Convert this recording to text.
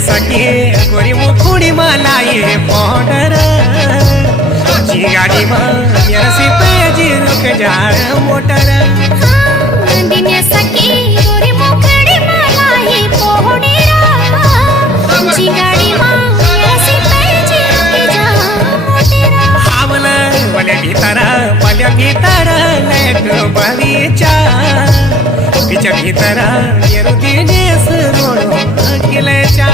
दिन्यासाठी गोरी मुखुडी मला ये पॉडर जी गाडी मेरसी पेजी रुक जाळ मोटर दिन्यासाठी गोरी मुखुडी मला ये पॉडर जी गाडी मेरसी पेजी रुक जाळ मोटर हावला पल्या भीतर लेट बलीचा तिच्या भीतर येरू दिनेस रोड किलेचा